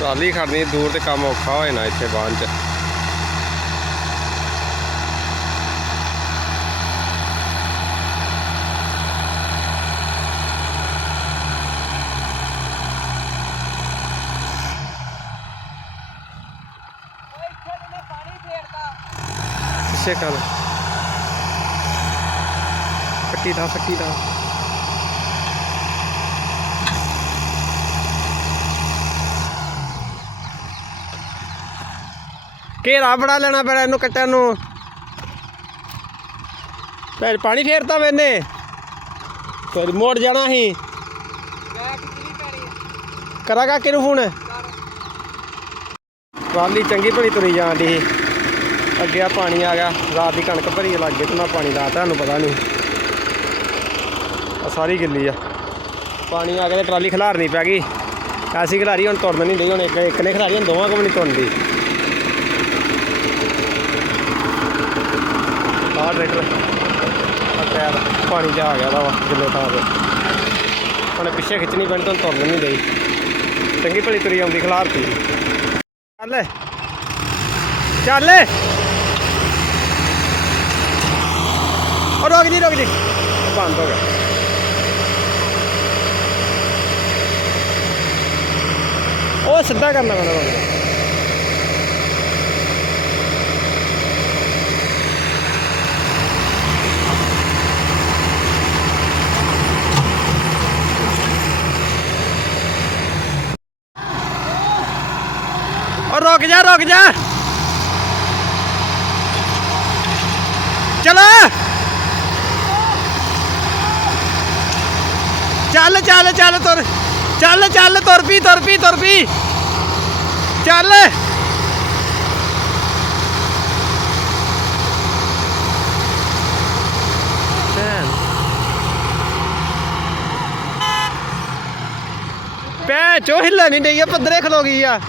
Trolley ਖੜਨੀ ਦੂਰ ਤੇ ਕੰਮ ਔਖਾ ਹੋਏ ਨਾ ਇੱਥੇ ਬਾਹਨ ਚ। ਕਰ। ਫੱਟੀ ਦਾ ਫੱਟੀ ਦਾ। ਘੇਰਾ ਬੜਾ ਲੈਣਾ ਪੈਣਾ ਇਹਨੂੰ ਕੱਟਣ ਨੂੰ। ਭੈਣ, ਪਾਣੀ ਫੇਰਤਾ ਮੈਨੇ ਫਿਰ ਮੋੜ ਜਾਣਾ ਸੀ। ਮੈਂ ਕਰਾਂਗਾ ਕਿਹਨੂੰ ਫੋਨ? ਟਰਾਲੀ ਚੰਗੀ ਭਲੀ ਤੁਰੀ ਜਾਣ ਸੀ। ਅੱਗੇ ਆ ਪਾਣੀ ਆ ਗਿਆ, ਰਾਤ ਦੀ ਕਣਕ ਭਰੀ ਲੱਗੇ ਤੇ ਨਾ ਪਾਣੀ ਲਾਤਾ, ਤੁਹਾਨੂੰ ਪਤਾ ਨਹੀਂ। ਆ ਸਾਰੀ ਗਿੱਲੀ ਆ। ਪਾਣੀ ਆ ਗਿਆ ਤੇ ਟਰਾਲੀ ਖਿਲਾਰਨੀ ਪੈ ਗਈ। ਐਸੀ ਖਿਲਾਰੀ ਹੁਣ ਤੁਰਨ ਨਹੀਂ ਡਈ, ਹੁਣ ਇੱਕ ਇੱਕ ਨੇ ਖਿਲਾਰੀ, ਹੁਣ ਦੋਵਾਂ ਕੋਲ ਨਹੀਂ ਤੁਰਦੀ ਆਹ ਟਰੈਕਟਰ ਟਾਇਰ ਪਾਣੀ ਜਾ ਆ ਗਿਆ ਦਾ ਵਾ, ਗਿੱਲੇ ਥਾਂ ਤੇ ਹੁਣ ਪਿੱਛੇ ਖਿੱਚਣੀ ਪੈਣੀ ਤਾਂ ਤੁਰਨ ਨਹੀਂ ਡਈ ਚੰਗੀ ਭਲੀ ਤੁਰੀ ਆਉਂਦੀ ਖਲਾਰਤੀ ਚੱਲ ਚੱਲ ਉਹ ਰੁਕ ਜੀ ਰੁਕ ਜੀ। ਬੰਦ ਹੋ ਗਿਆ। ਉਹ ਸਿੱਧਾ ਕਰਨਾ ਪੈਣਾ ਰੁਕ ਉਹ ਰੁਕ ਜਾ ਰੁਕ ਜਾ। ਚਲ। ਚੱਲ ਚੱਲ ਚੱਲ ਤੁਰ। ਚੱਲ ਚੱਲ, ਤੁਰ ਪੀ ਤੁਰ ਪੀ ਤੁਰ ਪੀ। ਚੱਲ। ਭੈਣ। ਪੈ ਚੋ ਹਿੱਲਾ ਨਹੀਂ ਡਈ ਆ, ਪੱਧਰੇ ਖਲੋ ਗਈ ਆ।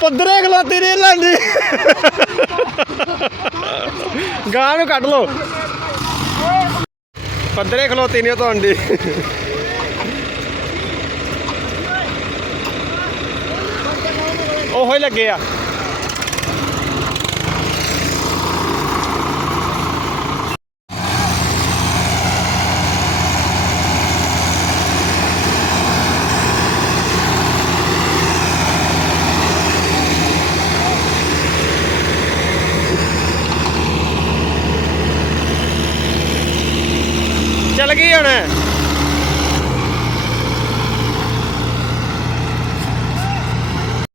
ਪੱਧਰੇ ਖਲੋਤੀ ਨਹੀਂ ਲਾਂਦੀ ਗਾਂ ਨੂੰ ਕੱਢ ਲੋ ਪੱਧਰੇ ਖਲੋਤੀ ਨਹੀਂ ਤੁਹਾਡੀ। ਉਹੋ ਹੀ ਲੱਗੇ ਆ। ਚੱਲ ਗਈ ਹੁਣ